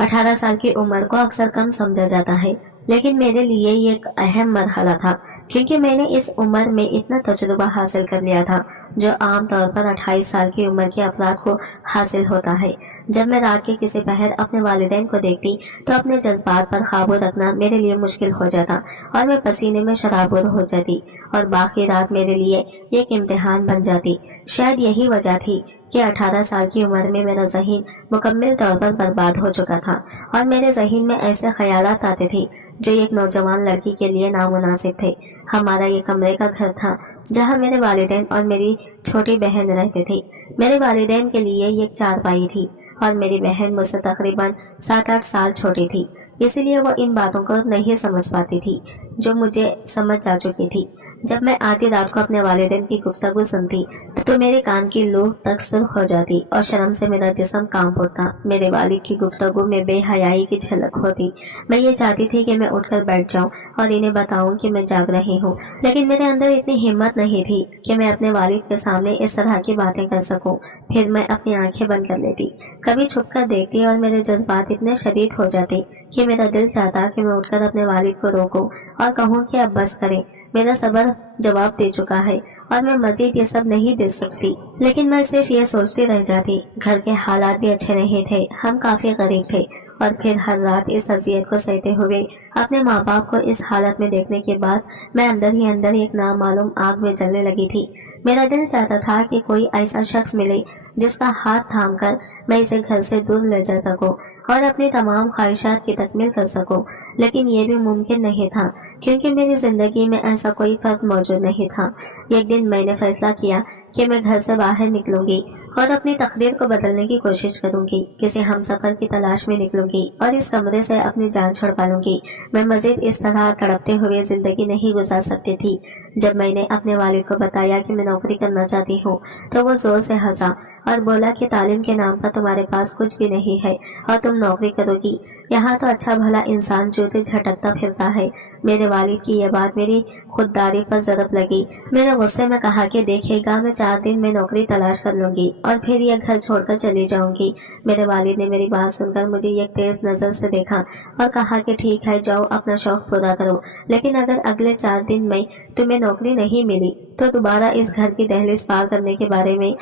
18 साल की उम्र को अक्सर कम समझा जाता है, लेकिन मेरे लिए ये एक अहम मरहला था, क्योंकि मैंने इस उम्र में इतना तजुर्बा हासिल कर लिया था जो आम तौर पर 28 साल की उम्र के अफराद को हासिल होता है। जब मैं रात के किसी पहर अपने वालिदैन को देखती तो अपने जज्बात पर काबू रखना मेरे लिए मुश्किल हो जाता और मैं पसीने में शराबोर हो जाती और बाकी रात मेरे लिए एक इम्तिहान बन जाती। शायद यही वजह थी कि 18 साल की उम्र में मेरा ज़हीन मुकम्मल तौर पर बर्बाद हो चुका था और मेरे ज़हीन में ऐसे ख्यालात आते थे जो एक नौजवान लड़की के लिए नामुनासिब थे। हमारा ये कमरे का घर था जहाँ मेरे वालिदैन और मेरी छोटी बहन रहते थे। मेरे वालिदैन के लिए एक चारपाई थी और मेरी बहन मुझसे तकरीबन 7-8 साल छोटी थी, इसीलिए वो इन बातों को नहीं समझ पाती थी जो मुझे समझ आ चुकी थी। जब मैं आधी रात को अपने वालिदैन की गुफ्तगू सुनती तो मेरे कान की लूह तक सुर्ख हो जाती और शर्म से मेरा जिस्म कांप उठता। मेरे वालिद की गुफ्तगू में बेहयाई की झलक होती। मैं ये चाहती थी कि मैं उठकर बैठ जाऊं और इन्हें बताऊं कि मैं जाग रही हूं, लेकिन मेरे अंदर इतनी हिम्मत नहीं थी कि मैं अपने वालिद के सामने इस तरह की बातें कर सकूं। फिर मैं अपनी आंखें बंद कर लेती, कभी छुप कर देखती और मेरे जज्बात इतने शदीद हो जाते कि मेरा दिल चाहता कि मैं उठकर अपने वालिद को रोकूं और कहूं कि अब बस करें, मेरा सब्र जवाब दे चुका है और मैं मजीद ये सब नहीं दे सकती। लेकिन मैं सिर्फ ये सोचती रह जाती। घर के हालात भी अच्छे नहीं थे, हम काफी गरीब थे और फिर हर रात इस अजियत को सहते हुए अपने माँ बाप को इस हालत में देखने के बाद मैं अंदर ही अंदर एक नामालूम आग में जलने लगी थी। मेरा दिल चाहता था कि कोई ऐसा शख्स मिले जिसका हाथ थाम कर मैं इसे घर से दूर ले जा सकूं और अपनी तमाम ख्वाहिशात की तकमील कर सकूं, लेकिन ये भी मुमकिन नहीं था क्योंकि मेरी जिंदगी में ऐसा कोई फर्क मौजूद नहीं था। एक दिन मैंने फैसला किया कि मैं घर से बाहर निकलूंगी और अपनी तकदीर को बदलने की कोशिश करूंगी, किसी हमसफर की तलाश में निकलूंगी और इस कमरे से अपनी जान छुड़वा लूंगी। मैं मजीद इस तरह तड़पते हुए जिंदगी नहीं गुजार सकती थी। जब मैंने अपने वालिद को बताया कि मैं नौकरी करना चाहती हूँ तो वो जोर से हंसा और बोला कि तालीम के नाम पर तुम्हारे पास कुछ भी नहीं है और तुम नौकरी करोगी, यहाँ तो अच्छा भला इंसान जूते झटकता फिरता है। मेरे वालिद की यह बात मेरी खुददारी पर ज़रब लगी। मैंने गुस्से में कहा कि देखिएगा, मैं 4 दिन में नौकरी तलाश कर लूंगी और फिर यह घर छोड़कर चली जाऊंगी। मेरे वालिद ने मेरी बात सुनकर मुझे एक तेज नजर से देखा और कहा कि ठीक है, जाओ अपना शौक पूरा करो, लेकिन अगर अगले 4 दिन में तुम्हें नौकरी नहीं मिली तो दोबारा इस घर की दहलीज पार करने के बारे में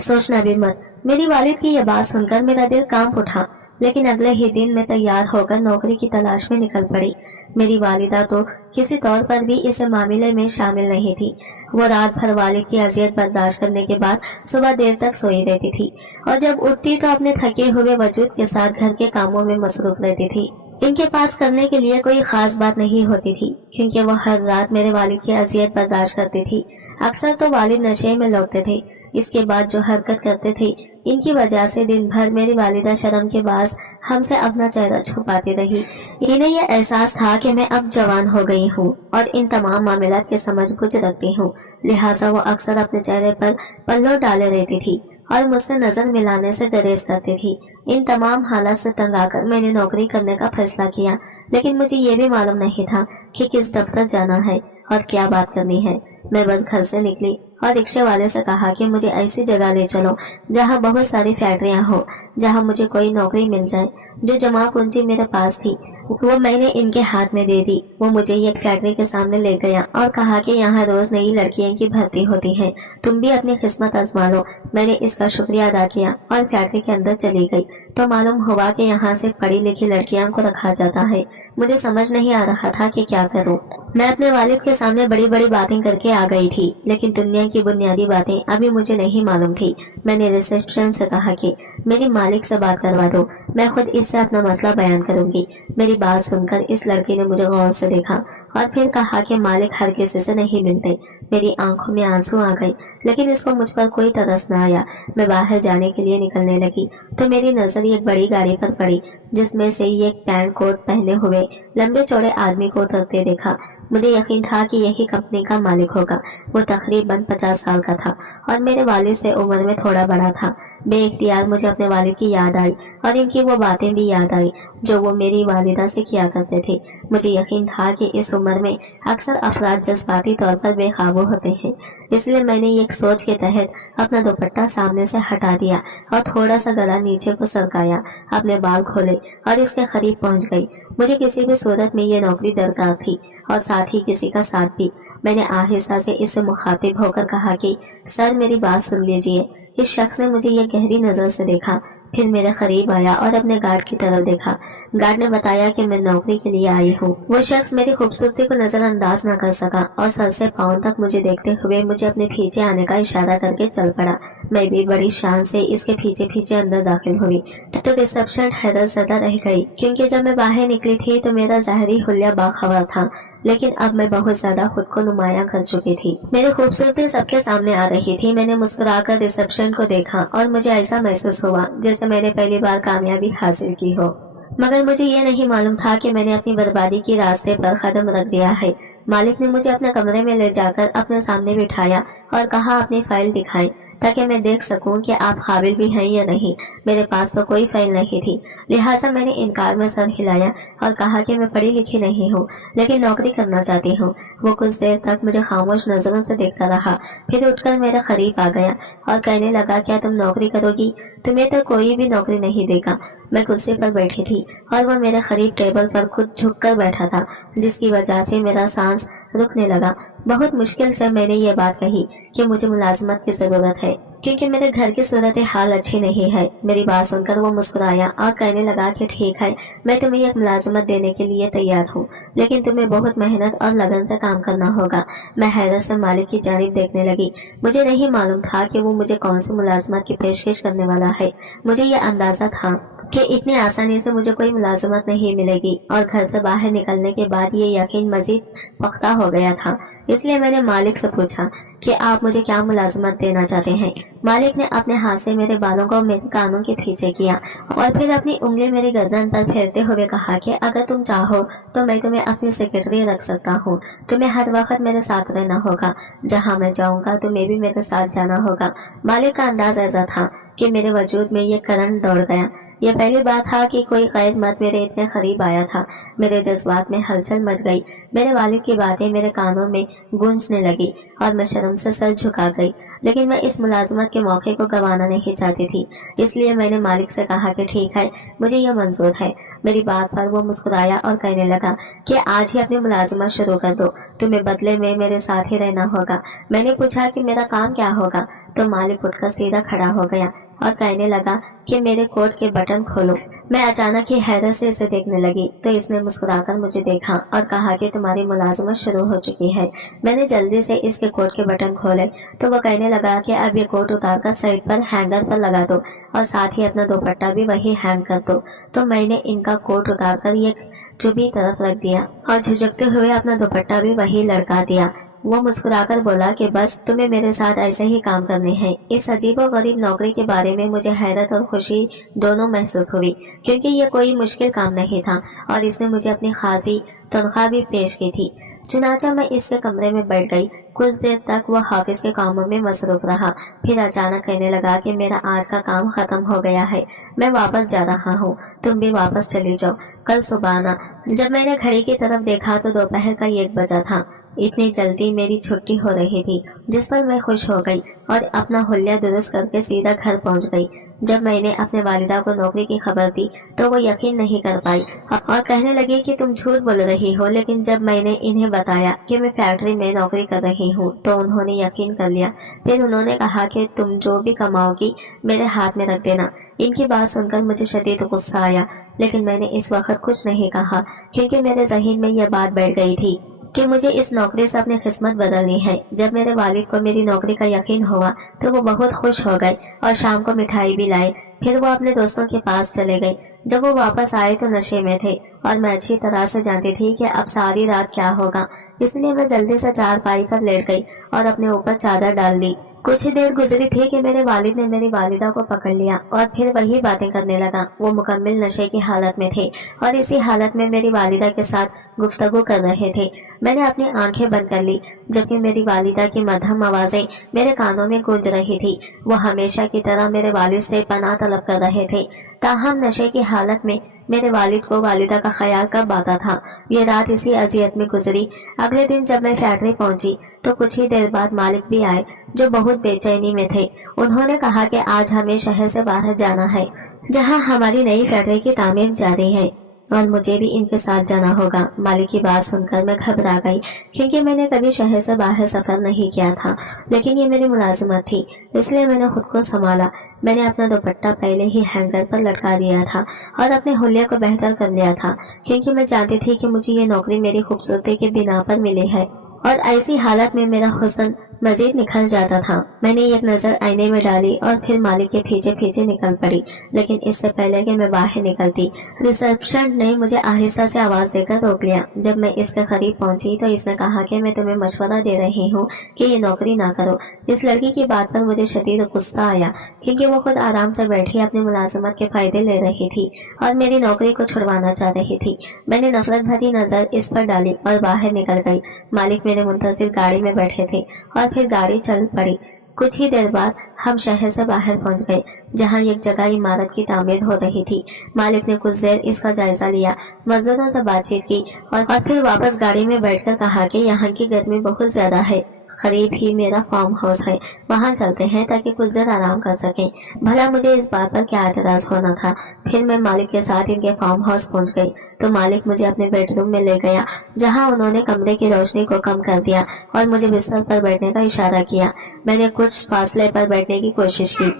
सोचना भी मत। मेरी वालिद की यह बात सुनकर मेरा दिल कांप उठा, लेकिन अगले ही दिन मैं तैयार होकर नौकरी की तलाश में निकल पड़ी। मेरी वालिदा तो किसी तौर पर भी इस मामले में शामिल नहीं थी। वो रात भर वालिद की अजियत बर्दाश्त करने के बाद सुबह देर तक सोई रहती थी और जब उठती तो अपने थके हुए वजूद के साथ घर के कामों में मसरूफ रहती थी। इनके पास करने के लिए कोई खास बात नहीं होती थी क्योंकि वो हर रात मेरे वालिद की अजियत बर्दाश्त करती थी। अक्सर तो वालिद नशे में लौटते थे। इसके बाद जो हरकत करते थे, इनकी वजह से दिन भर मेरी वालिदा शर्म के बास हमसे अपना चेहरा छुपाती रही। इन्हें यह एहसास था कि मैं अब जवान हो गई हूँ और इन तमाम मामलात की समझ बुझ रखती हूँ, लिहाजा वो अक्सर अपने चेहरे पर पल्लो डाले रहती थी और मुझसे नजर मिलाने से गुरेज करती थी। इन तमाम हालात से तंग आकर मैंने नौकरी करने का फैसला किया, लेकिन मुझे ये भी मालूम नहीं था कि किस दफ्तर जाना है और क्या बात करनी है। मैं बस घर से निकली और रिक्शे वाले से कहा कि मुझे ऐसी जगह ले चलो जहाँ बहुत सारी फैक्ट्रियाँ हो, जहाँ मुझे कोई नौकरी मिल जाए। जो जमा पूंजी मेरे पास थी वो मैंने इनके हाथ में दे दी। वो मुझे एक फैक्ट्री के सामने ले गया और कहा कि यहाँ रोज नई लड़कियों की भर्ती होती है, तुम भी अपनी किस्मत आजमा लो। मैंने इसका शुक्रिया अदा किया और फैक्ट्री के अंदर चली गई तो मालूम हुआ कि यहाँ से पढ़ी लिखी लड़कियों को रखा जाता है। मुझे समझ नहीं आ रहा था कि क्या करूं। मैं अपने वालिद के सामने बड़ी बड़ी बातें करके आ गई थी, लेकिन दुनिया की बुनियादी बातें अभी मुझे नहीं मालूम थी। मैंने रिसेप्शन से कहा कि मेरी मालिक से बात करवा दो, मैं खुद इससे अपना मसला बयान करूंगी। मेरी बात सुनकर इस लड़की ने मुझे गौर से देखा और फिर कहा कि मालिक हर किसी से नहीं मिलते। मेरी आंखों में आंसू आ गए, लेकिन इसको मुझ पर कोई तरस न आया। मैं बाहर जाने के लिए निकलने लगी तो मेरी नजर एक बड़ी गाड़ी पर पड़ी जिसमें से एक पैंट कोट पहने हुए लंबे चौड़े आदमी को उतरते देखा। मुझे यकीन था कि यही कंपनी का मालिक होगा। वो तकरीबन 50 साल का था और मेरे वालिद से उम्र में थोड़ा बड़ा था। बेइख्तियार मुझे अपने वालिद की याद आई और इनकी वो बातें भी याद आई जो वो मेरी वालिदा से किया करते थे। मुझे यकीन था कि इस उम्र में अक्सर अफराद जज्बाती तौर पर बेकाबू होते हैं, اس لیے میں نے ایک سوچ کے تحت اپنا دوپٹہ سامنے سے ہٹا دیا اور تھوڑا سا گلا نیچے کو سرکایا، اپنے بال کھولے اور اس کے قریب پہنچ گئی۔ مجھے کسی بھی صورت میں یہ نوکری درکار تھی اور ساتھ ہی کسی کا ساتھ بھی۔ میں نے آہستہ سے اس سے مخاطب ہو کر کہا کہ سر میری بات سن لیجئے۔ اس شخص نے مجھے یہ گہری نظر سے دیکھا، پھر میرے قریب آیا اور اپنے گارڈ کی طرف دیکھا۔ گارڈ نے بتایا کہ میں نوکری کے لیے آئی ہوں۔ وہ شخص میری خوبصورتی کو نظر انداز نہ کر سکا اور سر سے پاؤں تک مجھے دیکھتے ہوئے مجھے اپنے پیچھے آنے کا اشارہ کر کے چل پڑا۔ میں بھی بڑی شان سے اس کے پیچھے اندر داخل ہوئی تو ریسپشن حیرت زدہ رہ گئی، کیونکہ جب میں باہر نکلی تھی تو میرا ظاہری حلیہ باخبر تھا، لیکن اب میں بہت زیادہ خود کو نمایاں کر چکی تھی۔ میری خوبصورتی سب کے سامنے آ رہی تھی۔ میں نے مسکرا کر ریسپشن کو دیکھا اور مجھے ایسا محسوس ہوا جیسے میں نے پہلی بار کامیابی حاصل کی ہو، مگر مجھے یہ نہیں معلوم تھا کہ میں نے اپنی بربادی کی راستے پر قدم رکھ دیا ہے۔ مالک نے مجھے اپنے کمرے میں لے جا کر اپنے سامنے بٹھایا اور کہا اپنی فائل دکھائیں تاکہ میں دیکھ سکوں کہ آپ قابل بھی ہیں یا نہیں۔ میرے پاس تو کوئی فائل نہیں تھی، لہٰذا میں نے انکار میں سر ہلایا اور کہا کہ میں پڑھی لکھی نہیں ہوں لیکن نوکری کرنا چاہتی ہوں۔ وہ کچھ دیر تک مجھے خاموش نظروں سے دیکھتا رہا، پھر اٹھ کر میرے قریب آ گیا اور کہنے لگا کیا تم نوکری کرو گی؟ تمہیں تو کوئی بھی نوکری نہیں دے گا۔ میں کرسی پر بیٹھی تھی اور وہ میرے قریب ٹیبل پر خود جھک کر بیٹھا تھا، جس کی وجہ سے میرا سانس رکنے لگا۔ بہت مشکل سے میں نے یہ بات کہی کہ مجھے ملازمت کی ضرورت ہے کیونکہ میرے گھر کی صورتحال اچھی نہیں ہے۔ میری بات سن کر وہ مسکرایا اور کہنے لگا کہ ٹھیک ہے، میں تمہیں ایک ملازمت دینے کے لیے تیار ہوں، لیکن تمہیں بہت محنت اور لگن سے کام کرنا ہوگا۔ میں حیرت سے مالک کی جانب دیکھنے لگی۔ مجھے نہیں معلوم تھا کہ وہ مجھے کون سی ملازمت کی پیشکش کرنے والا ہے۔ مجھے یہ اندازہ تھا کہ اتنی آسانی سے مجھے کوئی ملازمت نہیں ملے گی، اور گھر سے باہر نکلنے کے بعد یہ یقین مزید پختہ ہو گیا تھا۔ اس لیے میں نے مالک سے پوچھا کہ آپ مجھے کیا ملازمت دینا چاہتے ہیں؟ مالک نے اپنے ہاتھ سے میرے بالوں کو میرے کانوں کے پیچھے کیا اور پھر اپنی انگلی میری گردن پر پھیرتے ہوئے کہا کہ اگر تم چاہو تو میں تمہیں اپنی سیکرٹری رکھ سکتا ہوں۔ تمہیں ہر وقت میرے ساتھ رہنا ہوگا، جہاں میں جاؤں گا تمہیں بھی میرے ساتھ جانا ہوگا۔ مالک کا انداز ایسا تھا کہ میرے وجود میں یہ کرنٹ دوڑ گیا۔ یہ پہلی بات تھا کہ کوئی غیر مرد میرے اتنے قریب آیا تھا۔ میرے جذبات میں ہلچل مچ گئی۔ میرے والد کی باتیں میرے کانوں میں گونجنے لگی اور میں شرم سے سر جھکا گئی، لیکن میں اس ملازمت کے موقع کو گنوانا نہیں چاہتی تھی۔ اس لیے میں نے مالک سے کہا کہ ٹھیک ہے، مجھے یہ منظور ہے۔ میری بات پر وہ مسکرایا اور کہنے لگا کہ آج ہی اپنی ملازمت شروع کر دو، تمہیں بدلے میں میرے ساتھ ہی رہنا ہوگا۔ میں نے پوچھا کہ میرا کام کیا ہوگا تو مالک اٹھ کر سیدھا کھڑا ہو گیا اور کہنے لگا کہ میرے کوٹ کے بٹن کھولو۔ میں اچانک ہی حیرت سے اسے دیکھنے لگی تو اس نے مسکرا کر مجھے دیکھا اور کہا کہ تمہاری ملازمت شروع ہو چکی ہے۔ میں نے جلدی سے اس کے کوٹ کے بٹن کھولے تو وہ کہنے لگا کہ اب یہ کوٹ اتار کر سائڈ پر ہینگر پر لگا دو اور ساتھ ہی اپنا دوپٹہ بھی وہی ہینگ کر دو۔ تو میں نے ان کا کوٹ اتار کر ایک چوبی طرف رکھ دیا اور جھجکتے ہوئے اپنا دوپٹہ بھی وہی لڑکا دیا۔ وہ مسکرا کر بولا کہ بس تمہیں میرے ساتھ ایسے ہی کام کرنے ہیں۔ اس عجیب و غریب نوکری کے بارے میں مجھے حیرت اور خوشی دونوں محسوس ہوئی، کیونکہ یہ کوئی مشکل کام نہیں تھا اور اس نے مجھے اپنی خاصی تنخواہ بھی پیش کی تھی۔ چنانچہ میں اس کے کمرے میں بیٹھ گئی۔ کچھ دیر تک وہ حافظ کے کاموں میں مصروف رہا، پھر اچانک کہنے لگا کہ میرا آج کا کام ختم ہو گیا ہے، میں واپس جا رہا ہوں، تم بھی واپس چلی جاؤ، کل صبح آنا۔ جب میں نے گھڑی کی طرف دیکھا تو دوپہر کا 1 بجا تھا۔ اتنی جلدی میری چھٹی ہو رہی تھی، جس پر میں خوش ہو گئی اور اپنا حلیہ درست کر کے سیدھا گھر پہنچ گئی۔ جب میں نے اپنے والدہ کو نوکری کی خبر دی تو وہ یقین نہیں کر پائی اور کہنے لگی کہ تم جھوٹ بول رہی ہو، لیکن جب میں نے انہیں بتایا کہ میں فیکٹری میں نوکری کر رہی ہوں تو انہوں نے یقین کر لیا۔ پھر انہوں نے کہا کہ تم جو بھی کماؤ گی میرے ہاتھ میں رکھ دینا۔ ان کی بات سن کر مجھے شدید غصہ آیا، لیکن میں نے اس وقت کچھ نہیں کہا کیونکہ میرے ذہن میں یہ بات بیٹھ گئی تھی کہ مجھے اس نوکری سے اپنی قسمت بدلنی ہے۔ جب میرے والد کو میری نوکری کا یقین ہوا تو وہ بہت خوش ہو گئے اور شام کو مٹھائی بھی لائے۔ پھر وہ اپنے دوستوں کے پاس چلے گئے۔ جب وہ واپس آئے تو نشے میں تھے اور میں اچھی طرح سے جانتی تھی کہ اب ساری رات کیا ہوگا، اس لیے میں جلدی سے چارپائی پر لیٹ گئی اور اپنے اوپر چادر ڈال دی۔ کچھ ہی دیر گزری تھی کہ میرے والد نے میری والدہ کو پکڑ لیا اور پھر وہی باتیں کرنے لگا۔ وہ مکمل نشے کی حالت میں تھے اور اسی حالت میں میری والدہ کے ساتھ گفتگو کر رہے تھے۔ میں نے اپنی آنکھیں بند کر لی جبکہ میری والدہ کی مدھم آوازیں میرے کانوں میں گونج رہی تھی۔ وہ ہمیشہ کی طرح میرے والد سے پناہ طلب کر رہے تھے۔ ताहम नशे की हालत में मेरे वालिद को वालिदा का ख्याल कब आता था। ये रात इसी अजियत में गुजरी। अगले दिन जब मैं फैक्ट्री पहुंची तो कुछ ही देर बाद मालिक भी आए, जो बहुत बेचैनी में थे। उन्होंने कहा कि आज हमें शहर से बाहर जाना है, जहां हमारी नई फैक्ट्री की तामीर जारी है और मुझे भी इनके साथ जाना होगा। मालिक की बात सुनकर मैं घबरा गई, क्योंकि मैंने कभी शहर से बाहर सफर नहीं किया था, लेकिन ये मेरी मुलाजिमत थी, इसलिए मैंने खुद को संभाला। मैंने अपना दुपट्टा पहले ही हैंगर पर लटका दिया था और अपने हुलिया को बेहतर कर लिया था, क्योंकि मैं जानती थी कि मुझे ये नौकरी मेरी खूबसूरती के बिना पर मिली है और ऐसी हालत में मेरा हुस्न मजीद निखर जाता था। मैंने एक नजर आईने में डाली और फिर मालिक के पीछे पीछे निकल पड़ी, लेकिन इससे पहले कि मैं बाहर निकलती, रिसेप्शन ने मुझे आहिस्ता से आवाज देकर रोक लिया। जब मैं इसके करीब पहुंची तो इसने कहा कि मैं तुम्हें मशवरा दे रही हूँ कि ये नौकरी ना करो। इस लड़की की बात पर मुझे शदीद गुस्सा आया, क्योंकि वो खुद आराम से बैठी अपनी मुलाजमत के फायदे ले रही थी और मेरी नौकरी को छुड़वाना चाह रही थी। मैंने नफरत भरी नजर इस पर डाली और बाहर निकल गई। मालिक मेरे मुंतजिर गाड़ी में बैठे थे और फिर गाड़ी चल पड़ी। कुछ ही देर बाद हम शहर से बाहर पहुंच गए, जहां एक जगह इमारत की तामीर हो रही थी। मालिक ने कुछ देर इसका जायजा लिया, मजदूरों से बातचीत की और फिर वापस गाड़ी में बैठकर कहा कि यहाँ की गर्मी बहुत ज्यादा है, करीब ही मेरा फार्म हाउस है, वहाँ चलते हैं ताकि कुछ देर आराम कर सकें। भला मुझे इस बात पर क्या एतराज होना था। फिर मैं मालिक के साथ इनके फार्म हाउस पहुंच गई तो मालिक मुझे अपने बेडरूम में ले गया, जहां उन्होंने कमरे की रोशनी को कम कर दिया और मुझे बिस्तर पर बैठने का इशारा किया। मैंने कुछ फासले पर बैठने की कोशिश की,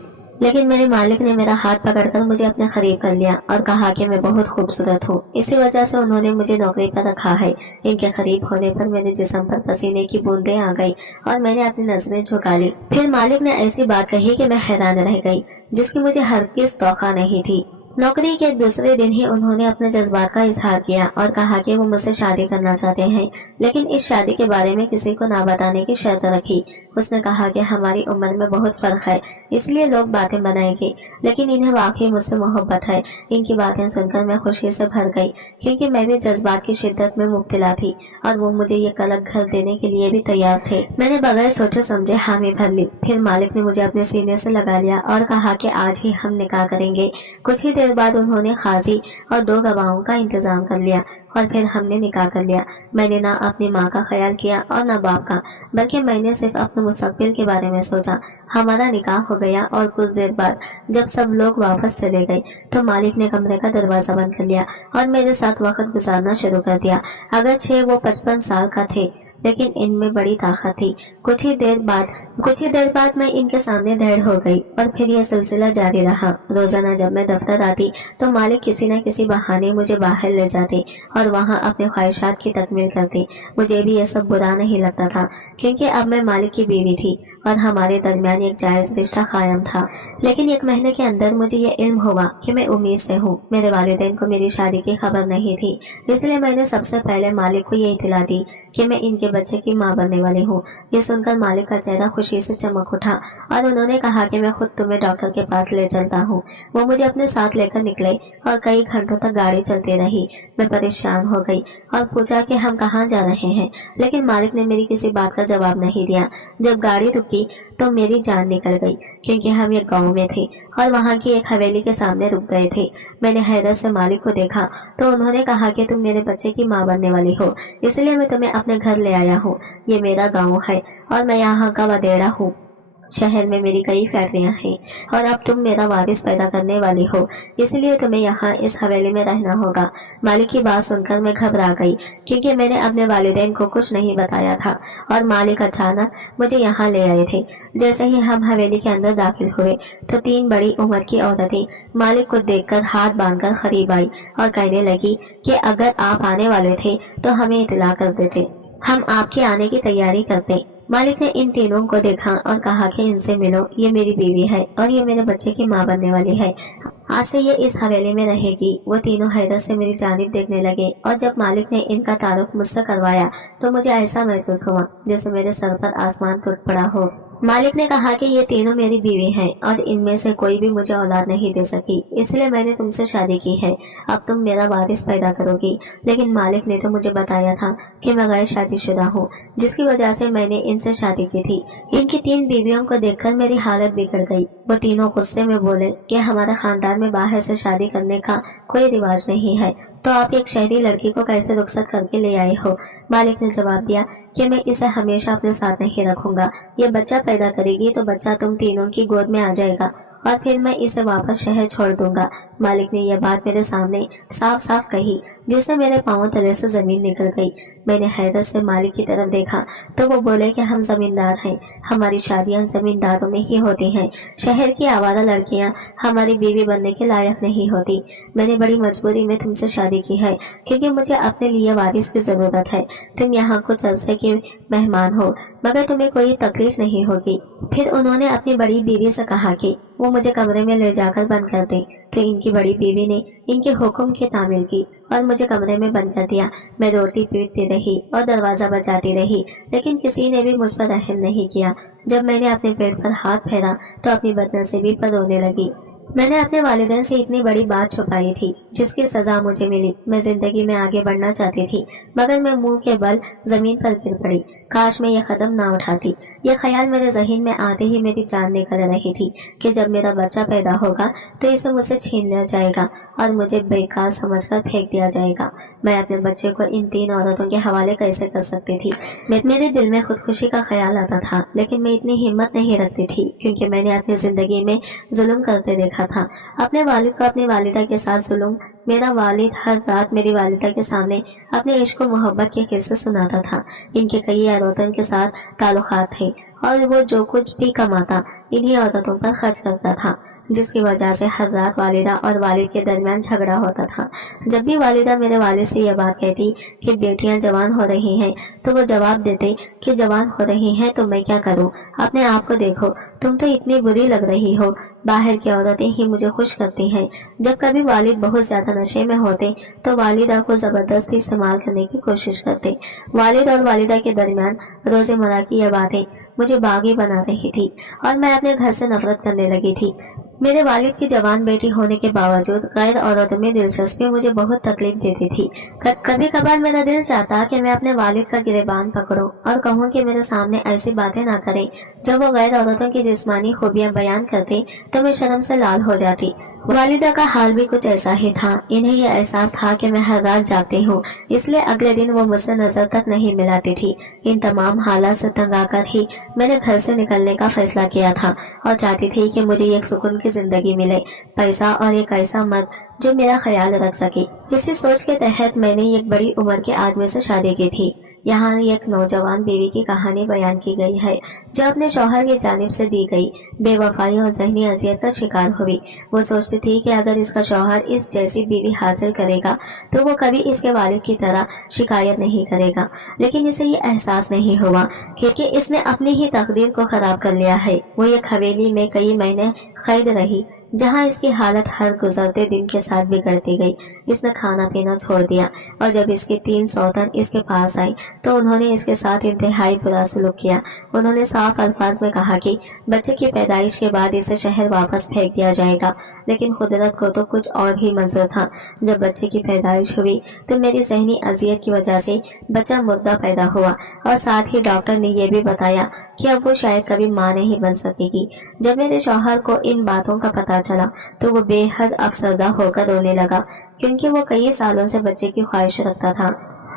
लेकिन मेरे मालिक ने मेरा हाथ पकड़कर मुझे अपने करीब कर लिया और कहा कि मैं बहुत खूबसूरत हूँ, इसी वजह से उन्होंने मुझे नौकरी पर रखा है। इनके करीब होने पर मेरे जिस्म पर पसीने की बूंदें आ गई और मैंने अपनी नजरें झुका ली। फिर मालिक ने ऐसी बात कही कि मैं हैरान रह गई, जिसकी मुझे हरगिज़ तौखा नहीं थी। नौकरी के दूसरे दिन ही उन्होंने अपने जज्बात का इजहार किया और कहा कि वो मुझसे शादी करना चाहते हैं, लेकिन इस शादी के बारे में किसी को ना बताने की शर्त रखी। उसने कहा कि हमारी उम्र में बहुत फर्क है, इसलिए लोग बातें बनाएंगे, लेकिन इन्हें वाकई मुझसे मोहब्बत है। इनकी बातें सुनकर मैं खुशी से भर गई, क्योंकि मैं भी जज्बात की शिद्दत में मुब्तला थी और वो मुझे ये अलग घर देने के लिए भी तैयार थे। मैंने बगैर सोचे समझे हामी भर ली। फिर मालिक ने मुझे अपने सीने से लगा लिया और कहा कि आज ही हम निकाह करेंगे। कुछ ही देर बाद उन्होंने खाजी और 2 गवाहों का इंतजाम कर लिया और फिर हमने निकाह कर लिया। मैंने ना अपनी माँ का ख्याल किया और ना बाप का, बल्कि मैंने सिर्फ अपने मुस्तकबिल के बारे में सोचा। हमारा निकाह हो गया और कुछ देर बाद जब सब लोग वापस चले गए तो मालिक ने कमरे का दरवाजा बंद कर लिया और मेरे साथ वक्त गुजारना शुरू कर दिया। अगरचे वो 55 साल का थे, लेकिन इनमें बड़ी ताकत थी। कुछ ही देर बाद मैं इनके सामने ढेर हो गई और फिर यह सिलसिला जारी रहा। रोजाना जब मैं दफ्तर आती तो मालिक किसी न किसी बहाने मुझे बाहर ले जाते और वहां अपने ख्वाहिशात की तकमील करते। मुझे भी यह सब बुरा नहीं लगता था, क्योंकि अब मैं मालिक की बीवी थी और हमारे दरमियान एक जायज रिश्ता कायम था। लेकिन 1 महीने के अंदर मुझे ये इल्म हुआ कि मैं उम्मीद से हूँ। मेरे वालिदैन को मेरी शादी की खबर नहीं थी, इसलिए मैंने सबसे पहले मालिक को ये इत्तला दी कि मैं इनके बच्चे की माँ बनने वाली हूँ। ये सुनकर मालिक का चेहरा खुशी से चमक उठा और उन्होंने कहा कि मैं खुद तुम्हें डॉक्टर के पास ले चलता हूँ। वो मुझे अपने साथ लेकर निकले और कई घंटों तक गाड़ी चलती रही। मैं परेशान हो गई और पूछा कि हम कहाँ जा रहे हैं, लेकिन मालिक ने मेरी किसी बात का जवाब नहीं दिया। जब गाड़ी रुकी तो मेरी जान निकल गई, क्योंकि हम एक गांव में थे और वहां की एक हवेली के सामने रुक गए थे। मैंने हैरत से मालिक को देखा तो उन्होंने कहा कि तुम मेरे बच्चे की माँ बनने वाली हो, इसलिए मैं तुम्हें अपने घर ले आया हूँ। ये मेरा गांव है और मैं यहाँ का वडेरा हूँ। शहर में मेरी कई फैक्ट्रियां हैं और अब तुम मेरा वारिस पैदा करने वाली हो, इसलिए तुम्हें यहाँ इस हवेली में रहना होगा। मालिक की बात सुनकर मैं घबरा गई, क्योंकि मैंने अपने वालिदैन को कुछ नहीं बताया था और मालिक अचानक मुझे यहाँ ले आए थे। जैसे ही हम हवेली के अंदर दाखिल हुए तो 3 बड़ी उम्र की औरतें मालिक को देखकर हाथ बांधकर करीब आई और कहने लगी कि अगर आप आने वाले थे तो हमें इत्तला कर देते, हम आपके आने की तैयारी करते। मालिक ने इन तीनों को देखा और कहा कि इनसे मिलो, ये मेरी बीवी है और ये मेरे बच्चे की माँ बनने वाली है। आज से ये इस हवेली में रहेगी। वो तीनों हैरत से मेरी जानिब देखने लगे और जब मालिक ने इनका तारुफ मुझसे करवाया तो मुझे ऐसा महसूस हुआ जैसे मेरे सर पर आसमान टूट पड़ा हो। मालिक ने कहा कि ये तीनों मेरी बीवी हैं और इनमें से कोई भी मुझे औलाद नहीं दे सकी, इसलिए मैंने तुमसे शादी की है। अब तुम मेरा वारिस पैदा करोगी। लेकिन मालिक ने तो मुझे बताया था कि मैं गैर शादीशुदा हूँ, जिसकी वजह से मैंने इनसे शादी की थी। इनकी 3 बीवियों को देखकर मेरी हालत बिगड़ गई। वो तीनों गुस्से में बोले कि हमारे खानदान में बाहर से शादी करने का कोई रिवाज नहीं है, तो आप एक शहरी लड़की को कैसे रुखसत करके ले आए हो। मालिक ने जवाब दिया कि मैं इसे हमेशा अपने साथ नहीं रखूंगा। ये बच्चा पैदा करेगी तो बच्चा तुम तीनों की गोद में आ जाएगा और फिर मैं इसे वापस शहर छोड़ दूंगा। मालिक ने यह बात मेरे सामने साफ साफ कही, जिससे मेरे पांव तले से जमीन निकल गई। मैंने हैरत से मालिक की तरफ देखा तो वो बोले कि हम जमींदार हैं, हमारी शादियां जमींदारों में ही होती हैं। शहर की आवारा लड़कियां हमारी बीवी बनने के लायक नहीं होती। मैंने बड़ी मजबूरी में तुमसे शादी की है, क्योंकि मुझे अपने लिए वारिस की जरूरत है। तुम यहाँ कुछ अरसे के मेहमान हो, मगर तुम्हें कोई तकलीफ नहीं होगी। फिर उन्होंने अपनी बड़ी बीवी से कहा कि वो मुझे कमरे में ले जाकर बंद कर दे, तो इनकी बड़ी बीवी ने इनके हुक्म की तामील की और मुझे कमरे में बंद कर दिया। मैं रोती पीटती रही और दरवाजा बजाती रही, लेकिन किसी ने भी मुझ पर रहम नहीं किया। जब मैंने अपने पेट पर हाथ फेरा तो अपनी बदनसीबी पर रोने लगी। मैंने अपने वालिदैन से इतनी बड़ी बात छुपाई थी, जिसकी सजा मुझे मिली। मैं जिंदगी में आगे बढ़ना चाहती थी, मगर मैं मुंह के बल जमीन पर गिर पड़ी। काश मैं यह कदम ना उठाती। यह ख्याल मेरे जहन में आते ही मेरी जान निकल रही थी कि जब मेरा बच्चा पैदा होगा तो इसे मुझसे छीन लिया जाएगा और मुझे बेकार समझकर फेंक दिया जाएगा। मैं अपने बच्चे को इन 3 औरतों के हवाले कैसे कर सकती थी। मेरे दिल में खुदकुशी का ख्याल आता था, लेकिन मैं इतनी हिम्मत नहीं रखती थी, क्योंकि मैंने अपनी जिंदगी में जुल्म करते देखा था। अपने वालिद को अपनी वालिदा के साथ जुल्म। मेरा वालिद हर रात मेरी वालिदा के सामने अपने इश्क और मोहब्बत के किस्से सुनाता था। इनके कई औरतों के साथ ताल्लुकात थे और वो जो कुछ भी कमाता इन्हीं औरतों पर खर्च करता था, जिसकी वजह से हर रात वालिदा और वालिद के दरमियान झगड़ा होता था। जब भी वालिदा मेरे वालिद से यह बात कहती कि बेटियां जवान हो रही हैं, तो वो जवाब देते कि जवान हो रही हैं तो मैं क्या करूं, अपने आप को देखो, तुम तो इतनी बुरी लग रही हो। बाहर की औरतें ही मुझे खुश करती हैं। जब कभी वालिद बहुत ज्यादा नशे में होते तो वालिदा को जबरदस्ती इस्तेमाल करने की कोशिश करते। वालिद और वालिदा के दरमियान रोजमर्रा की यह बातें मुझे बागी बना रही थी और मैं अपने घर से नफरत करने लगी थी। मेरे वालिद की जवान बेटी होने के बावजूद गैर औरतों में दिलचस्पी मुझे बहुत तकलीफ देती थी। कभी कभार मेरा दिल चाहता कि मैं अपने वालिद का गिरेबान पकड़ूं और कहूं कि मेरे सामने ऐसी बातें ना करें। जब वो गैर औरतों की जिस्मानी खूबियां बयान करते तो मैं शर्म से लाल हो जाती। वालिदा का हाल भी कुछ ऐसा ही था। इन्हें यह एहसास था कि मैं हर रात जागती हूँ, इसलिए अगले दिन वो मुझसे नजर तक नहीं मिलाती थी। इन तमाम हालात से तंग आकर ही मैंने घर से निकलने का फैसला किया था और चाहती थी कि मुझे एक सुकून की जिंदगी मिले, पैसा और एक ऐसा मर्द जो मेरा ख्याल रख सके। इसी सोच के तहत मैंने एक बड़ी उम्र के आदमी से शादी की थी। यहाँ एक नौजवान बीवी की कहानी बयान की गई है, जो अपने शौहर की जानिब से दी गई बेवफाई और ज़हनी अजियत का शिकार हुई। वो सोचती थी कि अगर इसका शौहर इस जैसी बीवी हासिल करेगा तो वो कभी इसके वालिद की तरह शिकायत नहीं करेगा, लेकिन इसे ये एहसास नहीं हुआ क्योंकि इसने अपनी ही तकदीर को खराब कर लिया है। वो एक हवेली में कई महीने कैद रही, जहाँ इसकी हालत हर गुजरते दिन के साथ बिगड़ती गई। इसने खाना पीना छोड़ दिया और जब इसके 3 सौतन इसके पास आई तो उन्होंने इसके साथ इंतहाई बुरा सलूक किया। उन्होंने साफ अल्फाज में कहा कि बच्चे की पैदाइश के बाद इसे शहर वापस फेंक दिया जाएगा, लेकिन कुदरत को तो कुछ और ही मंजूर था। जब बच्चे की पैदाइश हुई तो मेरी ज़हनी अजियत की वजह से बच्चा मुर्दा पैदा हुआ और साथ ही डॉक्टर ने यह भी बताया कि अब वो शायद कभी मां नहीं बन सकेगी। जब मेरे शौहर को इन बातों का पता चला तो वो बेहद अफसरदा होकर रोने लगा, क्योंकि वो कई सालों से बच्चे की ख्वाहिश रखता था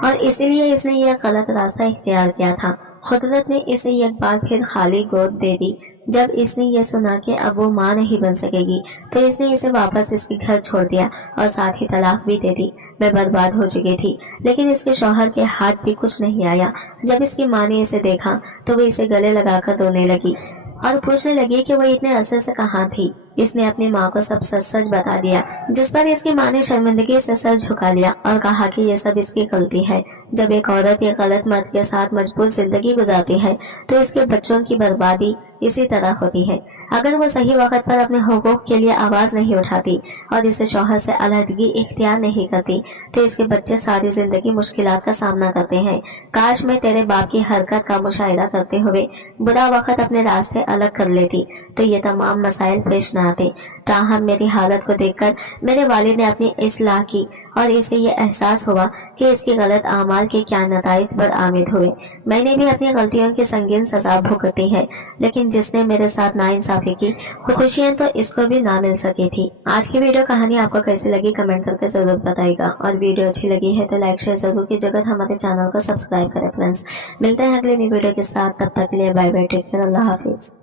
और इसीलिए इसने यह गलत रास्ता इख्तियार किया था। कुदरत ने इसे एक बार फिर खाली गोद दे दी। जब इसने ये सुना कि अब वो मां नहीं बन सकेगी तो इसने इसे वापस इसके घर छोड़ दिया और साथ ही तलाक भी दे दी। मैं बर्बाद हो चुकी थी, लेकिन इसके शौहर के हाथ भी कुछ नहीं आया। जब इसकी मां ने इसे देखा तो वो इसे गले लगाकर रोने लगी और पूछने लगी कि वो इतने अरसे से कहाँ थी। इसने अपनी माँ को सब सच सच बता दिया, जिस पर इसकी माँ ने शर्मिंदगी से सर झुका लिया और कहा कि ये सब इसकी गलती है। जब एक औरत या गलत मर्द के साथ मजबूत जिंदगी गुजारती है तो इसके बच्चों की बर्बादी इसी तरह होती है। अगर वो सही वक्त पर अपने हुकूक के लिए आवाज नहीं उठाती और इस शौहर से अलहदगी इख्तियार नहीं करती तो इसके बच्चे सारी जिंदगी मुश्किलात का सामना करते हैं। काश मैं तेरे बाप की हरकत का मुशाहिदा करते हुए बुरा वक्त अपने रास्ते अलग कर लेती तो ये तमाम मसाइल पेश न आते। ताहम मेरी हालत को देखकर मेरे वालिद ने अपनी इस्लाह की और इसे ये एहसास हुआ कि इसकी गलत आमाल के क्या नताइज पर आमिद हुए। मैंने भी अपनी गलतियों की संगीन सजा भुगती है, लेकिन जिसने मेरे साथ नाइंसाफी की खुशियां तो इसको भी ना मिल सकी थी। आज की वीडियो कहानी आपको कैसी लगी कमेंट करके जरूर बताइएगा और वीडियो अच्छी लगी है तो लाइक शेयर जरूर कीजिएगा। हमारे चैनल को सब्सक्राइब करें फ्रेंड्स। मिलते हैं अगली नई वीडियो के साथ, तब तक के लिए बाय बाय, टेक केयर, अल्लाह हाफिज।